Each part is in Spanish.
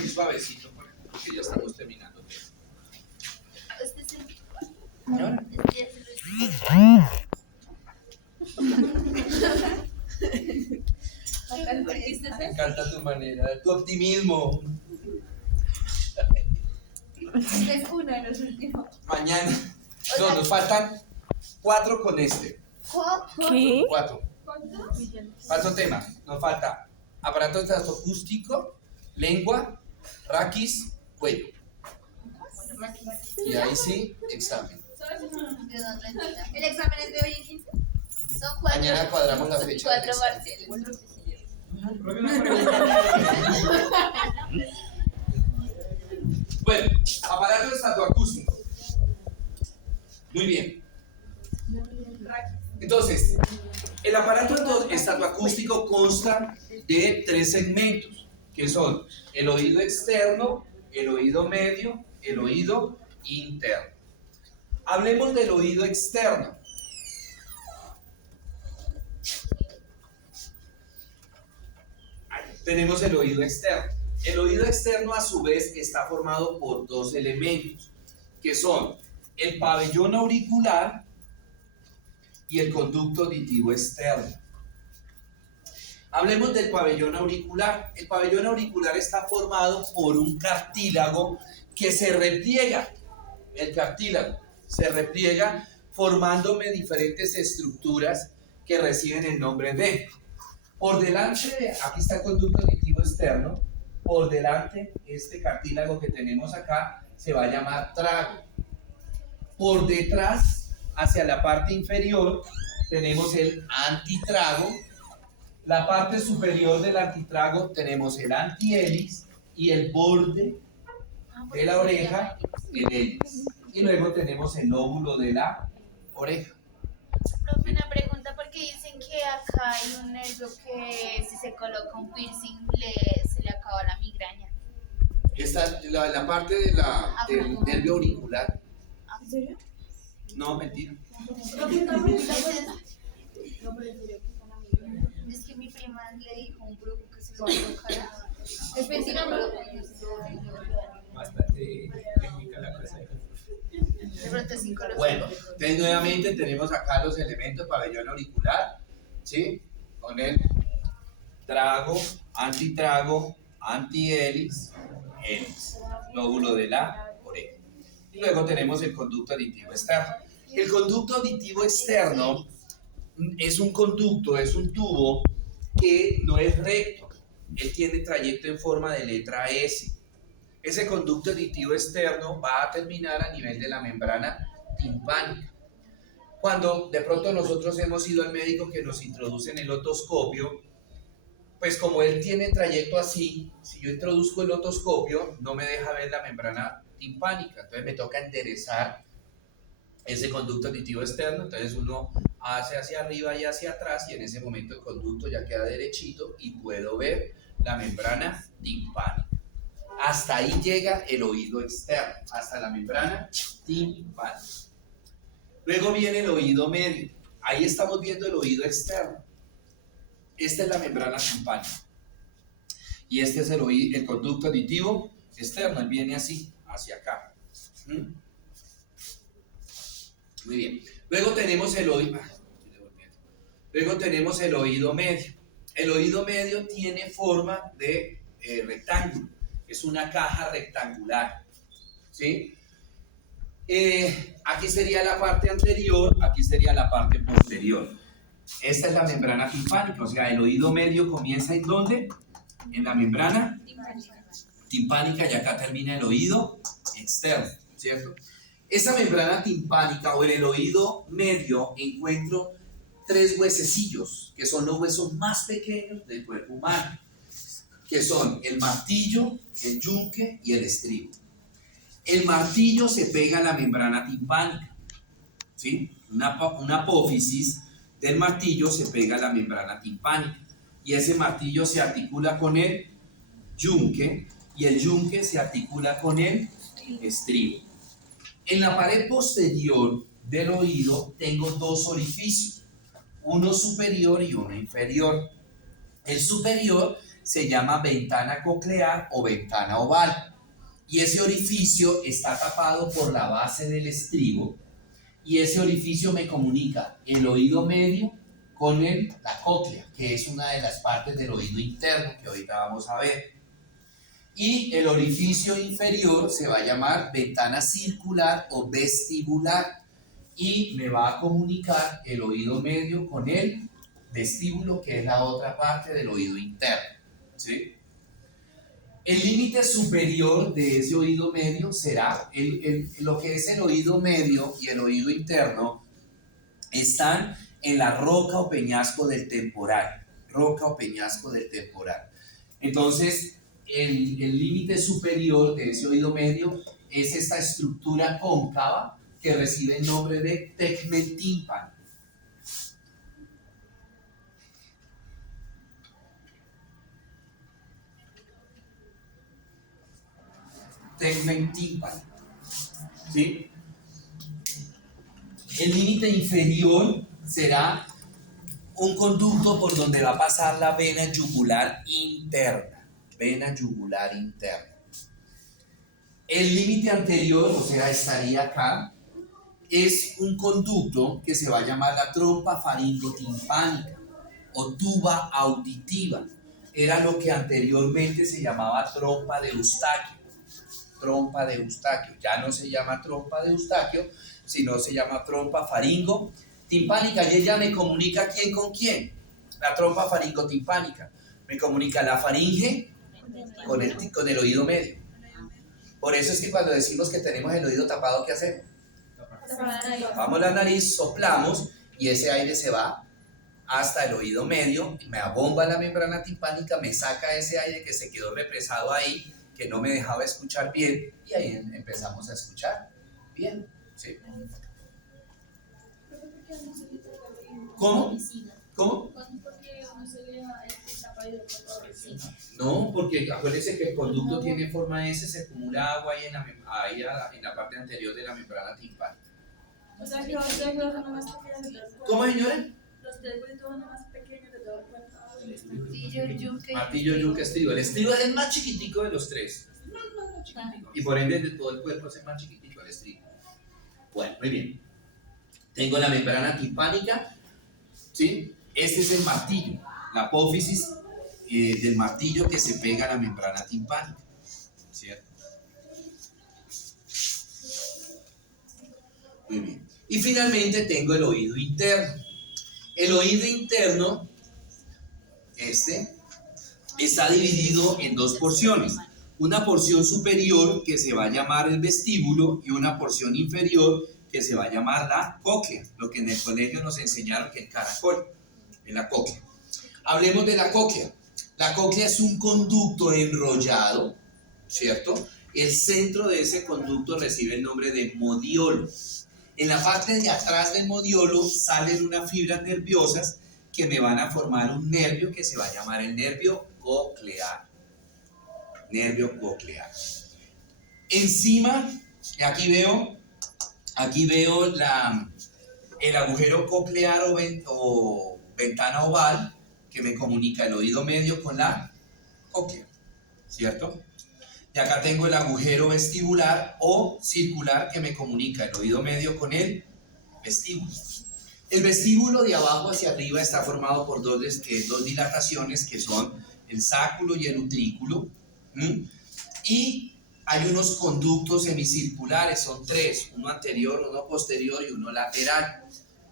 a ir suavecito porque ya estamos terminando. Este es el... Señora. Este es el... Me encanta tu manera, tu optimismo. Este es uno de los últimos. Mañana. No, nos faltan 4 con este. ¿Qué? 4. 4 temas. Nos falta aparato acústico, lengua, raquis, cuello. Y ahí sí, examen. El examen es de hoy en 15. Son 4. Mañana cuadramos la fecha del 4 examen. parciales. Bueno, aparato estatoacústico. Muy bien. Entonces, el aparato estatoacústico consta de 3 segmentos, que son el oído externo, el oído medio, el oído interno. Hablemos del oído externo. Ahí tenemos el oído externo. El oído externo a su vez está formado por 2 elementos, que son el pabellón auricular y el conducto auditivo externo. Hablemos del pabellón auricular. El pabellón auricular está formado por un cartílago que se repliega. El cartílago se repliega formándome diferentes estructuras que reciben el nombre de. Por delante, aquí está el conducto auditivo externo. Por delante, este cartílago que tenemos acá se va a llamar trago. Por detrás, hacia la parte inferior, tenemos el antitrago. La parte superior del antitrago tenemos el antihélice y el borde de la oreja, el hélice. Y luego tenemos el lóbulo de la oreja. Profe, una pregunta, porque dicen que acá hay un nervio que si se coloca un piercing se le acaba la migraña. Esta, la parte de del nervio auricular. ¿En serio? No, mentira. Es que mi prima le dijo a un grupo que se lo va a colocar. Es mentira, Bastante técnica la cosa. de pronto es psicología. Bueno, entonces nuevamente tenemos acá los elementos pabellón auricular, ¿sí? Con el trago, antitrago, antihélice, hélice, lóbulo de la oreja. Y luego tenemos el conducto auditivo externo. El conducto auditivo externo es un conducto, es un tubo que no es recto. Él tiene trayecto en forma de letra S. Ese conducto auditivo externo va a terminar a nivel de la membrana timpánica. Cuando de pronto nosotros hemos ido al médico que nos introduce en el otoscopio, pues como él tiene trayecto así, si yo introduzco el otoscopio, no me deja ver la membrana timpánica, entonces me toca enderezar ese conducto auditivo externo, entonces uno hace hacia arriba y hacia atrás y en ese momento el conducto ya queda derechito y puedo ver la membrana timpánica. Hasta ahí llega el oído externo, hasta la membrana timpánica. Luego viene el oído medio, ahí estamos viendo el oído externo. Esta es la membrana timpánica y este es el conducto auditivo externo, él viene así, hacia acá. Muy bien. Luego tenemos el oído. Luego tenemos el oído medio. El oído medio tiene forma de rectángulo. Es una caja rectangular. ¿Sí? Aquí sería la parte anterior, aquí sería la parte posterior. Esta es la membrana timpánica, o sea, el oído medio comienza ¿en dónde? En la membrana timpánica y acá termina el oído externo, ¿cierto? Esa membrana timpánica o en el oído medio encuentro 3 huesecillos, que son los huesos más pequeños del cuerpo humano, que son el martillo, el yunque y el estribo. El martillo se pega a la membrana timpánica, ¿sí? Una apófisis del martillo se pega a la membrana timpánica y ese martillo se articula con el yunque y el yunque se articula con el estribo. En la pared posterior del oído tengo 2 orificios, uno superior y uno inferior. El superior se llama ventana coclear o ventana oval. Y ese orificio está tapado por la base del estribo. Y ese orificio me comunica el oído medio con la cóclea, que es una de las partes del oído interno que ahorita vamos a ver. Y el orificio inferior se va a llamar ventana circular o vestibular y me va a comunicar el oído medio con el vestíbulo, que es la otra parte del oído interno, ¿sí? El límite superior de ese oído medio será lo que es el oído medio y el oído interno están en la roca o peñasco del temporal. Roca o peñasco del temporal. Entonces, el límite superior de ese oído medio es esta estructura cóncava que recibe el nombre de tegmentímpano. Tegmentímpano. ¿Sí? El límite inferior será un conducto por donde va a pasar la vena yugular interna. Vena yugular interna. El límite anterior, o sea, estaría acá, es un conducto que se va a llamar la trompa faringotimpánica o tuba auditiva. Era lo que anteriormente se llamaba trompa de Eustaquio. Trompa de Eustaquio. Ya no se llama trompa de Eustaquio, sino se llama trompa faringotimpánica. Y ella me comunica quién con quién. La trompa faringotimpánica me comunica la faringe con el oído medio. Por eso es que cuando decimos que tenemos el oído tapado, ¿qué hacemos? Tapamos la nariz, soplamos y ese aire se va hasta el oído medio, me abomba la membrana timpánica, me saca ese aire que se quedó represado ahí, que no me dejaba escuchar bien, y ahí empezamos a escuchar bien. ¿Sí? ¿Cómo? ¿Cómo? No, porque acuérdense que el conducto tiene forma S, se acumula agua ahí en la parte anterior de la membrana timpánica. O sea que los tres son los más pequeños de todos. ¿Cómo, señora? Los tres son los más pequeños de todo el cuerpo. Martillo, yuca, estribo. El estribo es el más chiquitico de los tres. Y por ende de todo el cuerpo es el más chiquitico el estribo. Bueno, muy bien. Tengo la membrana timpánica, ¿sí? Este es el martillo, la apófisis del martillo que se pega a la membrana timpánica, ¿cierto? Muy bien. Y finalmente tengo el oído interno. El oído interno, está dividido en dos porciones. Una porción superior que se va a llamar el vestíbulo y una porción inferior que se va a llamar la cóclea, lo que en el colegio nos enseñaron que el caracol, en la cóclea. Hablemos de la cóclea. La cóclea es un conducto enrollado, ¿cierto? El centro de ese conducto recibe el nombre de modiolo. En la parte de atrás del modiolo salen unas fibras nerviosas que me van a formar un nervio que se va a llamar el nervio coclear. Nervio coclear. Encima, aquí veo el agujero coclear o ventana oval que me comunica el oído medio con la cóclea, ¿cierto? Y acá tengo el agujero vestibular o circular que me comunica el oído medio con el vestíbulo. El vestíbulo de abajo hacia arriba está formado por dos dilataciones que son el sáculo y el utrículo. Y hay unos conductos semicirculares, son tres, uno anterior, uno posterior y uno lateral,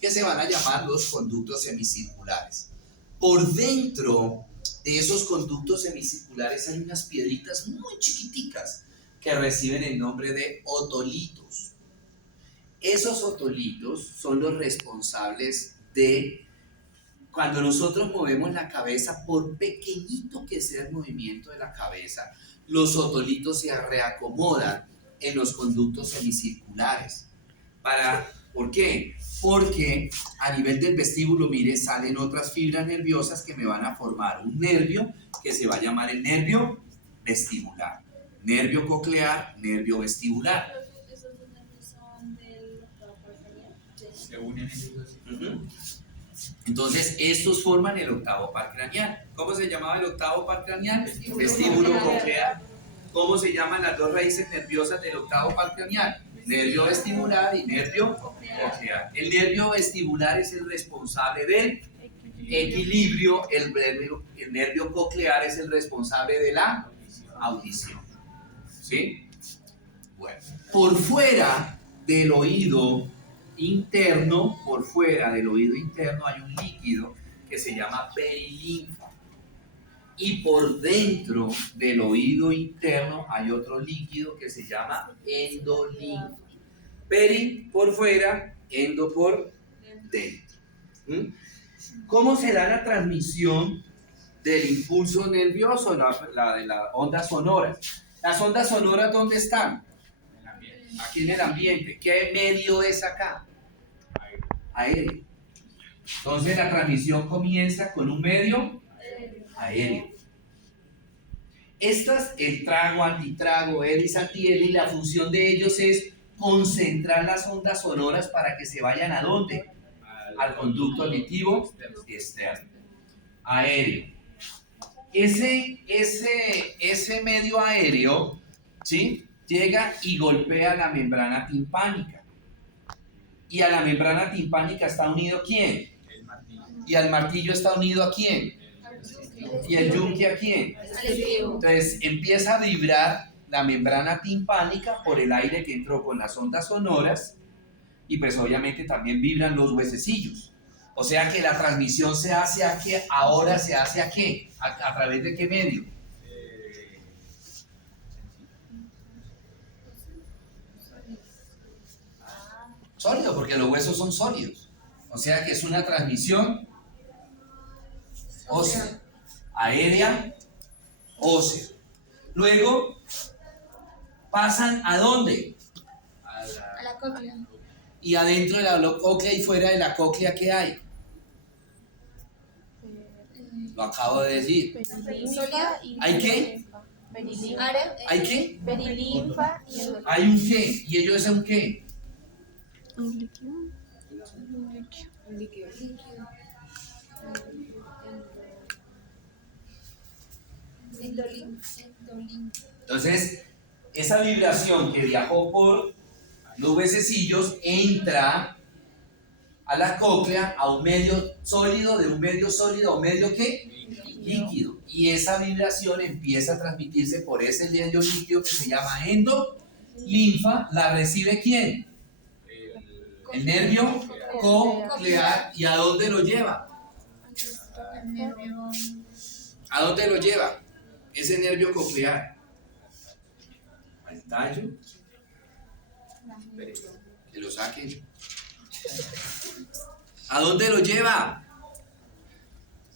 que se van a llamar los conductos semicirculares. Por dentro de esos conductos semicirculares hay unas piedritas muy chiquiticas que reciben el nombre de otolitos. Esos otolitos son los responsables de cuando nosotros movemos la cabeza, por pequeñito que sea el movimiento de la cabeza, los otolitos se reacomodan en los conductos semicirculares. ¿Por qué? Porque a nivel del vestíbulo, mire, salen otras fibras nerviosas que me van a formar un nervio que se va a llamar el nervio vestibular. Nervio coclear, nervio vestibular. ¿Esos nervios son del octavo cráneo? Se unen ellos dos. Entonces, estos forman el octavo par craneal. ¿Cómo se llamaba el octavo par craneal? Vestíbulo coclear. ¿Cómo se llaman las dos raíces nerviosas del octavo par craneal? Nervio vestibular y nervio coclear. El nervio vestibular es el responsable del equilibrio, el nervio coclear es el responsable de la audición. ¿Sí? Bueno, por fuera del oído interno, hay un líquido que se llama perilinfa. Y por dentro del oído interno hay otro líquido que se llama endolinfa. Peri por fuera, endo por dentro. ¿Cómo se da la transmisión del impulso nervioso, de las ondas sonoras? ¿Las ondas sonoras dónde están? Aquí en el ambiente. ¿Qué medio es acá? Aéreo. Entonces la transmisión comienza con un medio aéreo. El trago, antitrago, hélice, antihélice, la función de ellos es concentrar las ondas sonoras para que se vayan ¿a dónde? Al conducto auditivo externo. Aéreo. Ese medio aéreo, ¿sí?, llega y golpea la membrana timpánica. ¿Y a la membrana timpánica está unido quién? El martillo. ¿Y al martillo está unido a quién? ¿Y el yunque a quién? Entonces empieza a vibrar la membrana timpánica por el aire que entró con las ondas sonoras y pues obviamente también vibran los huesecillos. O sea que la transmisión se hace a qué, ahora se hace a qué, a través de qué medio. Sólido, porque los huesos son sólidos. O sea que es una transmisión ósea, aérea, ósea. Luego pasan ¿a dónde? A la cóclea. Y adentro de la cóclea y fuera de la cóclea, ¿qué hay? Lo acabo de decir. ¿Hay qué? ¿Hay qué? Perilinfa y endolinfa. ¿Hay un qué? ¿Y ellos son qué? Un líquido. Entonces, esa vibración que viajó por los huesecillos entra a la cóclea a un medio sólido, de un medio sólido a un medio ¿qué? Líquido. Y esa vibración empieza a transmitirse por ese medio líquido que se llama endolinfa. ¿La recibe quién? El nervio coclear. ¿Y a dónde lo lleva? ¿A dónde lo lleva? Ese nervio coclear. Al tallo. Que lo saquen. ¿A dónde lo lleva?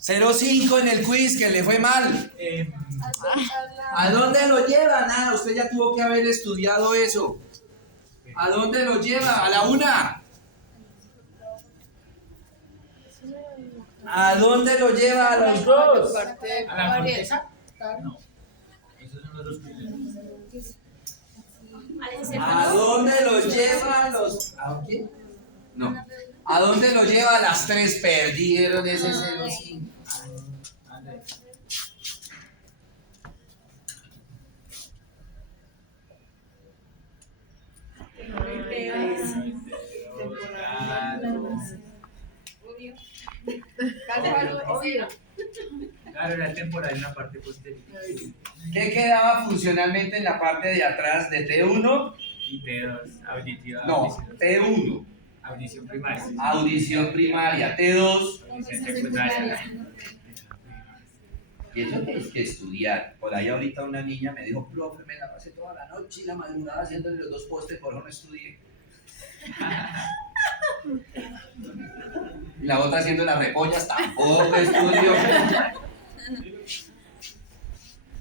0,5 en el quiz, que le fue mal. ¿A dónde lo lleva? Nada, usted ya tuvo que haber estudiado eso. ¿A dónde lo lleva? A la una. ¿A dónde lo lleva a los dos? ¿A la corteza? No. Esos son los dos primeros. ¿A dónde lo lleva a los... ¿A qué? No. ¿A dónde lo lleva? Las tres perdieron ese 0,5. Claro, era temporal en la parte posterior. ¿Qué quedaba funcionalmente en la parte de atrás de T1? Y T2, auditiva. No, audición. T1, Audición primaria. audición primaria. T2, Audición secundaria. y eso tienes que estudiar. Por ahí ahorita una niña me dijo, profe, me la pasé toda la noche y la madrugada haciéndole los dos postes, por eso no estudié. Y la otra haciendo las repollas, tampoco estudió.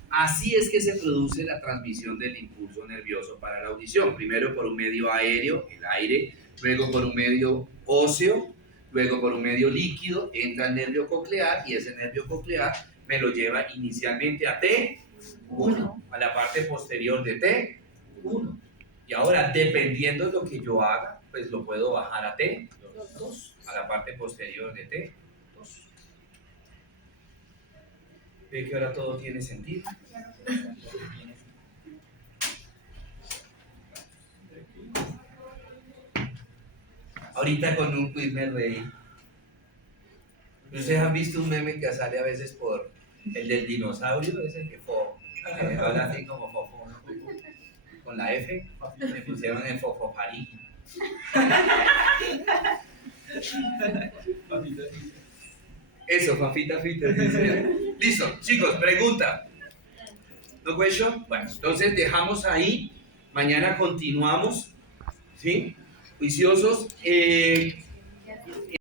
Así es que se produce la transmisión del impulso nervioso para la audición. Primero por un medio aéreo, el aire, luego por un medio óseo, luego por un medio líquido, entra el nervio coclear y ese nervio coclear me lo lleva inicialmente a T1, a la parte posterior de T1. Y ahora, dependiendo de lo que yo haga, pues lo puedo bajar a T, a la parte posterior de T, 2. ¿Ve que ahora todo tiene sentido? Ahorita con un quiz me reí. ¿Ustedes han visto un meme que sale a veces por el del dinosaurio? Ese que habla así como fofo, con la F, le pusieron el fofofarí. Eso, Fafita Fita, dice. Listo, chicos, pregunta. ¿No question? Bueno, entonces dejamos ahí. Mañana continuamos. ¿Sí? Juiciosos.